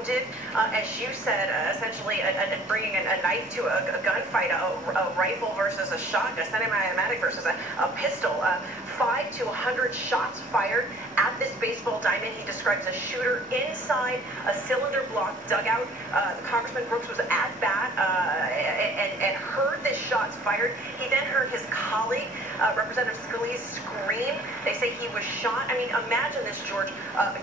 wounded, as you said, essentially bringing a knife to a gunfight, a rifle versus a shotgun, a semi-automatic versus a pistol. 5 to 100 shots fired at this baseball diamond. He describes a shooter inside a cylinder block dugout. Congressman Brooks was at bat and heard this shots fired. He then heard his colleague, Representative Scalise, scream. They say he was shot. I mean, imagine this, George.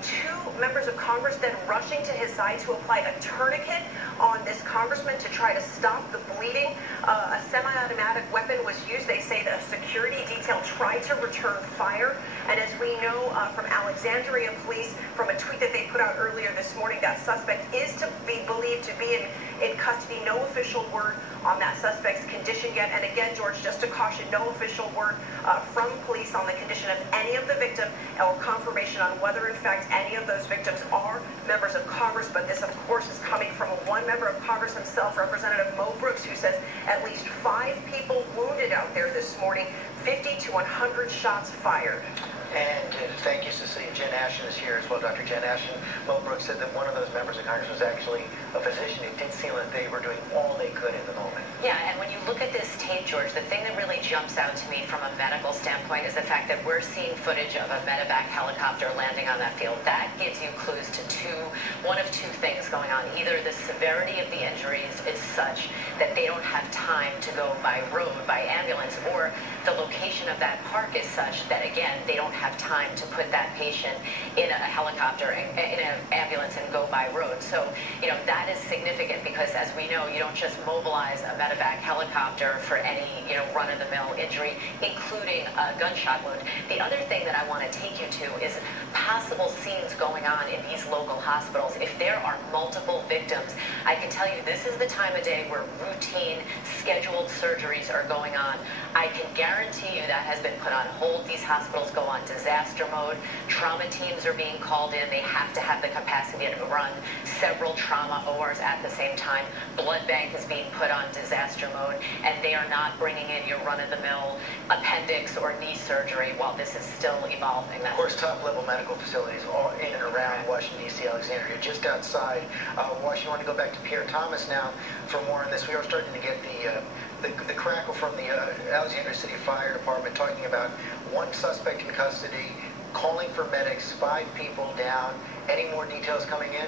Two members of Congress then rushing to his side to apply a tourniquet on this congressman to try to stop the bleeding. A semi-automatic weapon was used. They say the security detail tried to return fire. And as we know from Alexandria police, from a tweet that they put out earlier this morning, that suspect is to be believed to be in custody. No official word on that suspect's condition yet. And again, George, just to caution, no official word from police on the condition of any of the victims or confirmation on whether, in fact, any of those victims are members of Congress. But this, of course, is coming from one member of Congress himself, Representative Mo Brooks, who says at least 5 people wounded out there this morning, 50 to 100 shots fired. And thank you, Cecilia. Jen Ashton is here as well. Dr. Jen Ashton. Mo Brooks said that one of those members of Congress was actually a physician who did seem that they were doing all they could in the moment. Yeah, and when you look at this tape, George, the thing that really jumps out to me from a medical standpoint is the fact that we're seeing footage of a medevac helicopter landing on that field. That gives you clues to one of two things going on. Either the severity of the injuries is such that they don't have time to go by road, by ambulance, or the location of that park is such that, again, they don't have time to put that patient in a helicopter, in an ambulance, and go by road. So, you know, that is significant because, as we know, you don't just mobilize a medevac helicopter for any, you know, run-of-the-mill injury, including a gunshot wound. The other thing that I want to take you to is possible scenes going on in these local hospitals. If there are multiple victims, I can tell you this is the time of day where routine scheduled surgeries are going on. I can guarantee you that has been put on hold. These hospitals go on disaster mode. Trauma teams are being called in. They have to have the capacity to run several trauma ORs at the same time. Blood bank is being put on disaster mode, and they are not bringing in your run-of-the-mill appendix or knee surgery while this is still evolving. Of course, top-level medical facilities all in and around Washington, D.C., Alexandria, just outside Washington. I want to go back to Pierre Thomas now for more on this. We are starting to get the crackle from the Alexandria City Fire Department talking about one suspect in custody, calling for medics, 5 people down. Any more details coming in?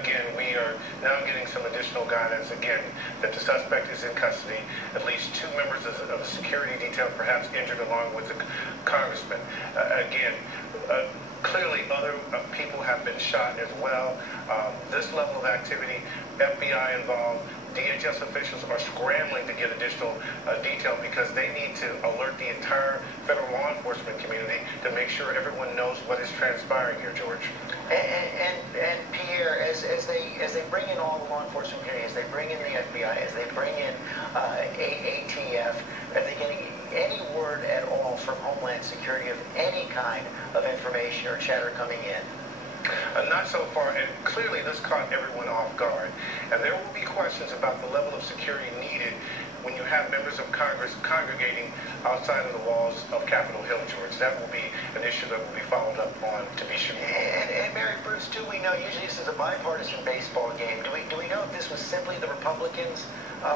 Again, we are now getting some additional guidance, again, that the suspect is in custody. At least 2 members of the security detail perhaps injured along with the congressman. Clearly other people have been shot as well. This level of activity, FBI involved, DHS officials are scrambling to get additional detail because they need to alert the entire federal law enforcement community to make sure everyone knows what is transpiring here, George. And Pierre, as they bring in all the law enforcement community, as they bring in the FBI, as they bring in ATF, are they getting any word at all from Homeland Security of any kind of information or chatter coming in? Not so far, and clearly this caught everyone off guard. And there will be questions about the level of security needed when you have members of Congress congregating outside of the walls of Capitol Hill, George. That will be an issue that will be followed up on, to be sure. And Mary Bruce, do we know, usually this is a bipartisan baseball game, do we know if this was simply the Republicans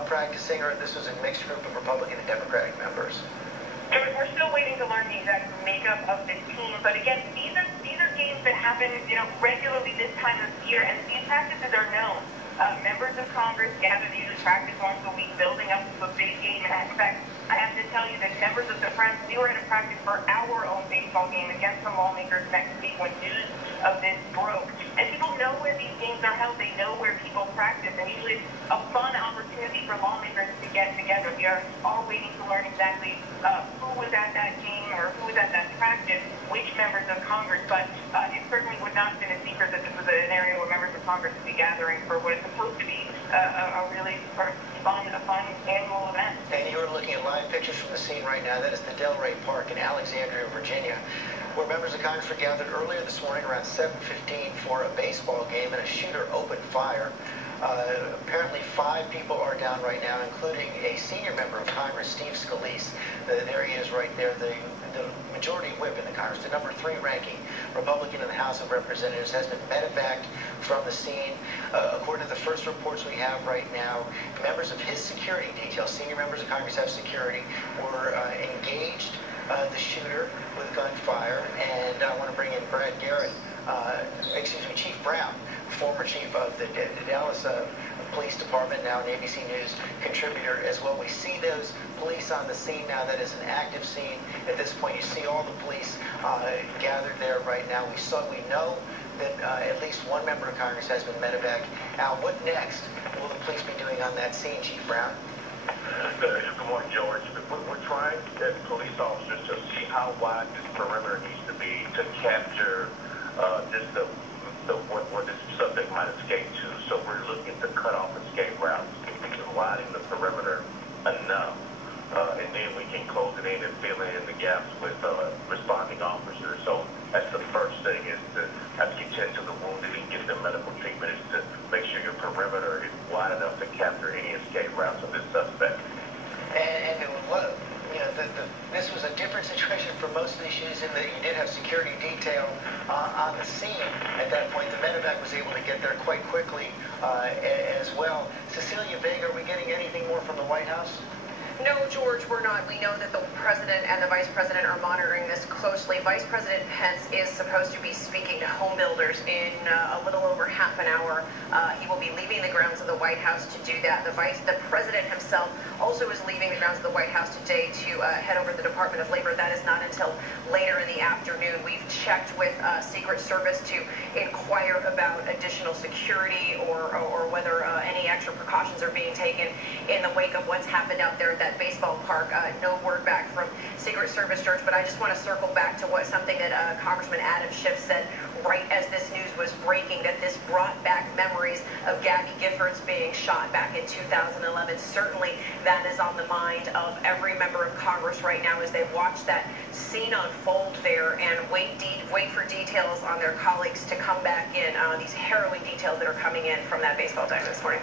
practicing, or if this was a mixed group of Republican and Democratic members? We're still waiting to learn the exact makeup of this team, but again, these are games that happen, you know, regularly this time of year, and these practices are known. Members of Congress gather to usually practice once a week, building up to a big game. And in fact, I have to tell you that members of the press, we were at a practice for our own baseball game against some lawmakers next week when news of this broke. And people know where these games are held. They know where people practice, and usually it's a fun opportunity for lawmakers to get together. We are all waiting to learn exactly who was at that game or who was at that practice, which members of Congress, but it certainly would not have been a secret that this was an area where members of Congress would be gathering for what is supposed to be a really fun annual event. And you are looking at live pictures from the scene right now. That is the Delray Park in Alexandria, Virginia, where members of Congress were gathered earlier this morning around 7:15 for a baseball game, and a shooter opened fire. Apparently 5 people are down right now, including a senior member of Congress, Steve Scalise. There he is right there, the majority whip in the Congress, the number 3 ranking Republican in the House of Representatives, has been medevaced from the scene. According to the first reports we have right now, members of his security detail, senior members of Congress have security, were engaged the shooter with gunfire. And I want to bring in Brad Garrett, Chief Brown, former chief of the Dallas Police Department, now an ABC News contributor as well. We see those police on the scene now. That is an active scene. At this point, you see all the police gathered there right now. We know that at least one member of Congress has been medevaced. Al, what next will the police be doing on that scene, Chief Brown? Good morning, George. We're trying as police officers to see how wide this perimeter needs to be to capture just where this subject might escape to. So we're looking to cut off escape routes and widen the perimeter enough. And then we can close it in and fill in the gaps with responding officers. So that's the first thing, is to, after you tend to the wounded and get them medical treatment, is to make sure your perimeter is wide enough to capture any escape routes of this suspect. And this was a different situation for most of these shootings in that you did have security detail on the scene at that point. The medevac was able to get there quite quickly as well. Cecilia Vega, are we getting anything more from the White House? No, George, we're not. We know that the president and the vice president are monitoring this closely. Vice President Pence is supposed to be speaking to home builders in a little over half an hour. He will be leaving the grounds of the White House to do that. The president himself also is leaving the grounds of the White House today to head over to the Department of Labor. That is not until later in the afternoon. We've checked with Secret Service to inquire about additional security or whether any extra precautions are being taken in the wake of what's happened out there at that baseball park. No word back from Secret Service, George, but I just want to circle back to something that Congressman Adam Schiff said right as this news was breaking, that this brought back memories of Gabby Giffords being shot back in 2011. Certainly that is on the mind of every member of Congress right now as they watch that scene unfold there and wait for details on their colleagues to come back in, these harrowing details that are coming in from that baseball diamond this morning.